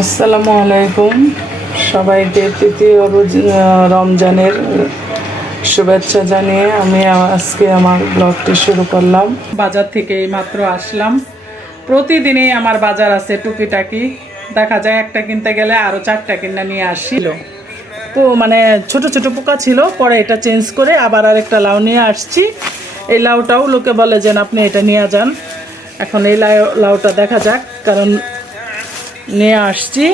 আসসালামু আলাইকুম। সবাইকে তৃতীয় রমজানের শুভেচ্ছা জানিয়ে আমি আজকে আমার ব্লগটি শুরু করলাম। বাজার থেকে মাত্র আসলাম। প্রতিদিনই আমার বাজার আছে টুকিটাকি, দেখা যায় একটা কিনতে গেলে আরও 4টা কিনা নিয়ে আসছিল। তো মানে ছোট ছোট পোকা ছিল, পরে এটা চেঞ্জ করে আবার আরেকটা লাউ নিয়ে আসছি। এই লাউটাও লোকে বলে যে আপনি এটা নিয়ে যান। এখন এই লাউটা দেখা যাক, কারণ নিয়ে আসছি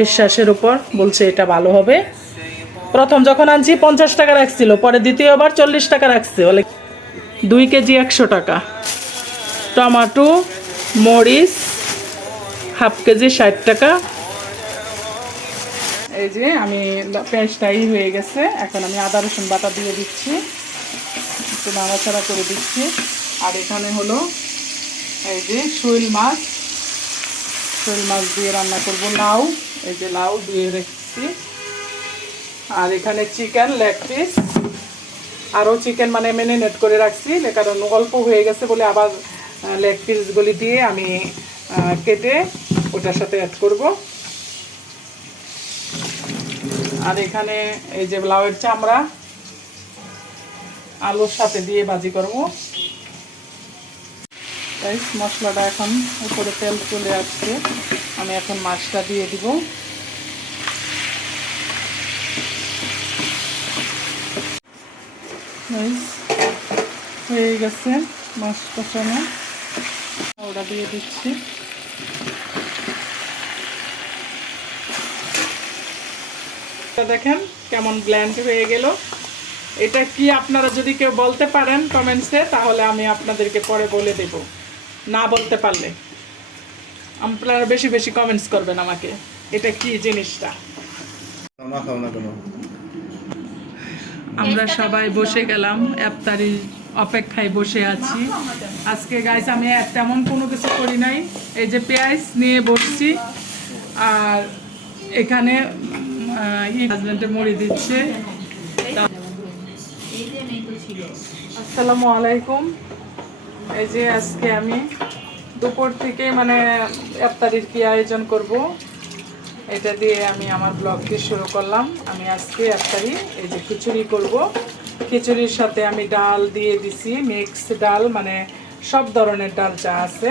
বিশ্বাসের উপর, বলছে এটা ভালো হবে। প্রথম যখন আনছি 50 টাকা রাখছিল, পরে দ্বিতীয়বার 40 টাকা রাখছে, বলে 2 কেজি 100 টাকা। টমেটো, মরিচ হাফ কেজি 60 টাকা। এই যে আমি পেঁয়াজটাই হয়ে গেছে, এখন আমি আদা রসুন বাটা দিয়ে দিচ্ছি, একটু নাড়াচাড়া করে দিচ্ছি। আর এখানে হলো এই যে শোল মাছ দিয়ে রান্না করব। লাউ, এই যে লাউ দিয়ে রেখেছি। আর এখানে চিকেন লেগ পিস, আরও চিকেন মানে ম্যারিনেট করে রাখছি, কারণ অল্প হয়ে গেছে বলে আবার লেগ পিসগুলি দিয়ে আমি কেটে ওটার সাথে অ্যাড করব। আর এখানে এই যে লাউয়ের চামড়া আলুর সাথে দিয়ে ভাজি করব। মশলাটা এখন উপরে তেল চলে আসছে, আমি এখন মাছটা দিয়ে দিব। হয়ে গেছে মাছ কষানো, ওটা দিয়ে দিচ্ছি। দেখেন কেমন ব্ল্যান্ড হয়ে গেল। এটা কি আপনারা যদি কেউ বলতে পারেন কমেন্টসে, তাহলে আমি আপনাদেরকে পরে বলে দেব। না বলতে পারলে আপনারা বেশি বেশি কমেন্টস করবেন আমাকে, এটা কি জিনিসটা। আমরা সবাই বসে গেলাম, ইফতারির অপেক্ষায় বসে আছি। আজকে গাইস আমি তেমন কোনো কিছু করি নাই, এই যে পেঁয়াজ নিয়ে বসছি, আর এখানে হাজব্যান্ডে মুড়ি দিচ্ছে। আসসালামু আলাইকুম। এই যে আজকে আমি দুপুর থেকে মানে ইফতারির কি আয়োজন করব, এটা দিয়ে আমি আমার ব্লগটি শুরু করলাম। আমি আজকে ইফতারি এই যে খিচুড়ি করব। খিচুড়ির সাথে আমি ডাল দিয়ে দিছি, মিক্স ডাল, মানে সব ধরনের ডাল যা আছে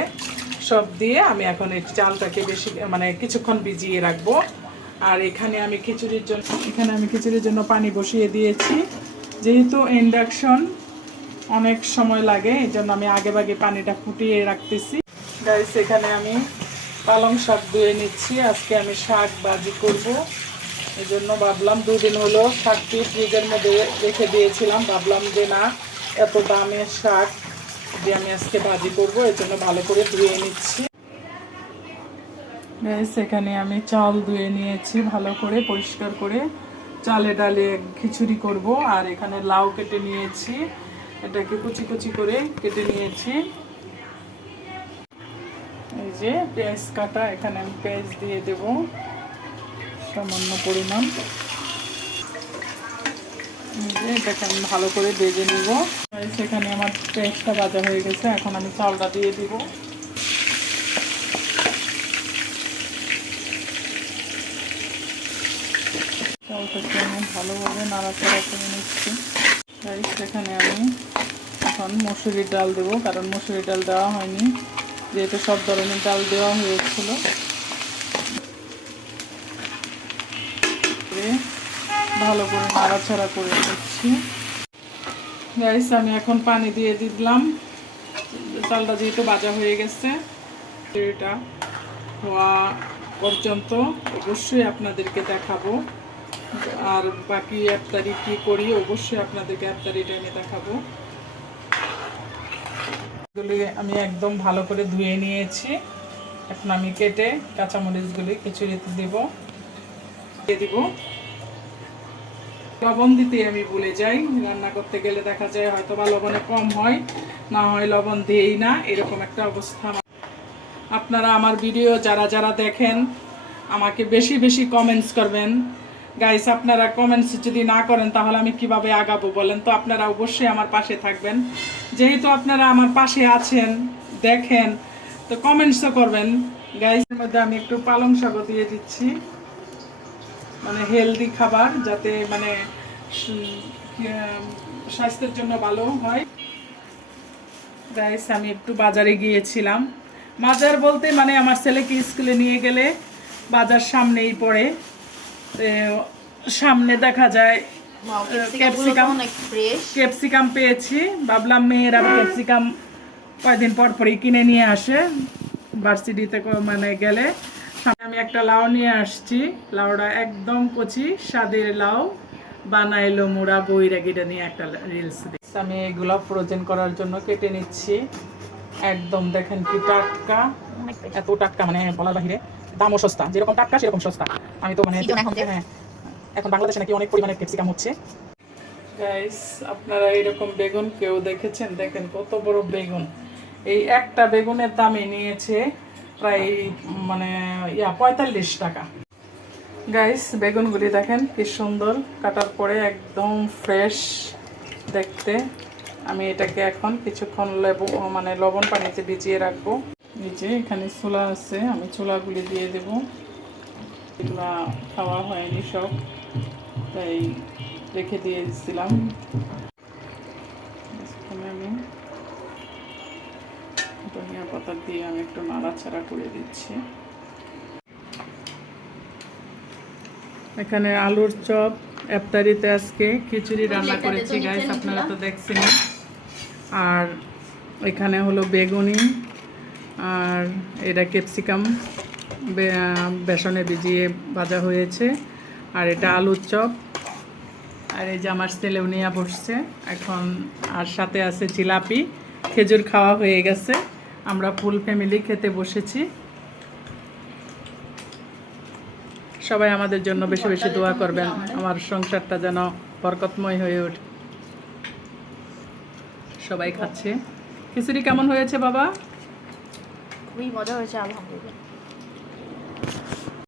সব দিয়ে আমি এখন এই চালটাকে বেশি মানে কিছুক্ষণ ভিজিয়ে রাখবো। আর এখানে আমি খিচুড়ির জন্য পানি বসিয়ে দিয়েছি। যেহেতু ইন্ডাকশন অনেক সময় লাগে, এই জন্য আমি আগে ভাগে পানিটা ফুটিয়ে রাখতেছি। গাইস এখানে আমি পালং শাক ধুয়ে নিচ্ছি, আজকে আমি শাক ভাজি করব। এই জন্য ভাবলাম, 2 দিন হলো শাকটি ফ্রিজের মধ্যে রেখে দিয়েছিলাম, ভাবলাম যে না এত দামের শাক দিয়ে আমি আজকে ভাজি করব, এই জন্য ভালো করে ধুয়ে নিচ্ছি। গাইস এখানে আমি চাল ধুয়ে নিয়েছি ভালো করে পরিষ্কার করে, চালে ডালে খিচুড়ি করব। আর এখানে লাউ কেটে নিয়েছি, এটাকে কুচি কুচি করে কেটে নিয়েছি। এই যে পেঁয়াজ কাটা, এখানে আমি পেঁয়াজ দিয়ে দেব সামান্য পরিমাণ। এটাকে আমি ভালো করে ভেজে নিব। সেখানে আমার পেঁয়াজটা ভাজা হয়ে গেছে, এখন আমি চালটা দিয়ে দিব। চালটাকে আমি ভালোভাবে নাড়াচাড়া করে নিচ্ছি। সেখানে আমি এখন মসুরির ডাল দেবো, কারণ মসুরির ডাল দেওয়া হয়নি, যেহেতু সব ধরনের ডাল দেওয়া হয়েছিল। ভালো করে নাড়াচাড়া করে দিচ্ছি। গাইস আমি এখন পানি দিয়ে দিলাম, চালটা যেহেতু ভাজা হয়ে গেছে। এটা হওয়া পর্যন্ত অবশ্যই আপনাদেরকে দেখাবো, আর বাকি ইফতারি কি করি অবশ্যই আপনাদেরকে ইফতারি টাইমে দেখাবো। এগুলি আমি একদম ভালো করে ধুয়ে নিয়েছি, এখন আমি কেটে কাঁচামরিচগুলি খিচুড়িতে দিব। লবণ দিতে আমি ভুলে যাই, রান্না করতে গেলে দেখা যায় হয়তো বা লবণে কম হয়, না হয় লবণ দিই না, এরকম একটা অবস্থা। আপনারা আমার ভিডিও যারা যারা দেখেন আমাকে বেশি বেশি কমেন্টস করবেন। গাইস আপনারা কমেন্টস যদি না করেন তাহলে আমি কিভাবে আগাবো বলেন? তো আপনারা অবশ্যই আমার পাশে থাকবেন, যেহেতু আপনারা আমার পাশে আছেন, দেখেন, তো কমেন্টসও করবেন। গাইসের মধ্যে আমি একটু পালং শাকও দিয়ে দিচ্ছি, মানে হেলদি খাবার যাতে মানে স্বাস্থ্যের জন্য ভালো হয়। গাইস আমি একটু বাজারে গিয়েছিলাম, বাজার বলতে মানে আমার ছেলেকে স্কুলে নিয়ে গেলে বাজার সামনেই পড়ে, তো সামনে দেখা যায় ক্যাপসিকাম পেয়েছি, ভাবলাম মেয়েরা ক্যাপসিকাম কয়েকদিন পর পরই কিনে নিয়ে আসে ভার্সিটিতে মানে গেলে। সামনে আমি একটা লাউ নিয়ে আসছি, লাউটা একদম কচি স্বাদের লাউ, বানাইলো মোড়া বইরাগিটা নিয়ে একটা রিলস দেখছি। আমি এগুলো ফ্রোজেন করার জন্য কেটে নিচ্ছি, একদম দেখেন কি টাটকা, এত টাটকা মানে বলার বাহিরে, দামও সস্তা, যেরকম টাটকা সেরকম সস্তা। আমি তো মানে হ্যাঁ এখন বাংলাদেশে নাকি অনেক পরিমাণে ক্যাপসিকাম হচ্ছে। গাইস আপনারা এরকম বেগুন কেউ দেখেছেন? দেখেন কত বড় বেগুন, এই একটা বেগুনের দামে নিয়েছে প্রায় মানে 45 টাকা। গাইস বেগুনগুলি দেখেন কি সুন্দর, কাটার পরে একদম ফ্রেশ দেখতে। আমি এটাকে এখন কিছুক্ষণ মানে লবণ পানিতে ভিজিয়ে রাখবো। এই যে এখানে ছোলা আছে, আমি ছোলাগুলি দিয়ে দেব, এগুলা খাওয়া হয়নি সব, তাই রেখে দিয়ে দিচ্ছিলাম। আমি ধনিয়া পাতা দিয়ে আমি একটু নাড়াচাড়া করে দিচ্ছি। এখানে আলুর চপ, ইফতারিতে আজকে খিচুড়ি রান্না করেছি গাইস, আপনারা তো দেখছেন। আর এখানে হলো বেগুনি, আর এটা ক্যাপসিকাম বেসনে ভিজিয়ে ভাজা হয়েছে, আর এটা আলুর চপ। আর এই যে আমার ছেলেও নিয়ে বসছে এখন, আর সাথে আছে জিলাপি। খেজুর খাওয়া হয়ে গেছে, আমরা ফুল ফ্যামিলি খেতে বসেছি। সবাই আমাদের জন্য বেশি বেশি দোয়া করবেন, আমার সংসারটা যেন বরকতময় হয়ে ওঠে। সবাই খাচ্ছে। খিচুড়ি কেমন হয়েছে বাবা? খুবই মজা হয়েছে, আলহামদুলিল্লাহ।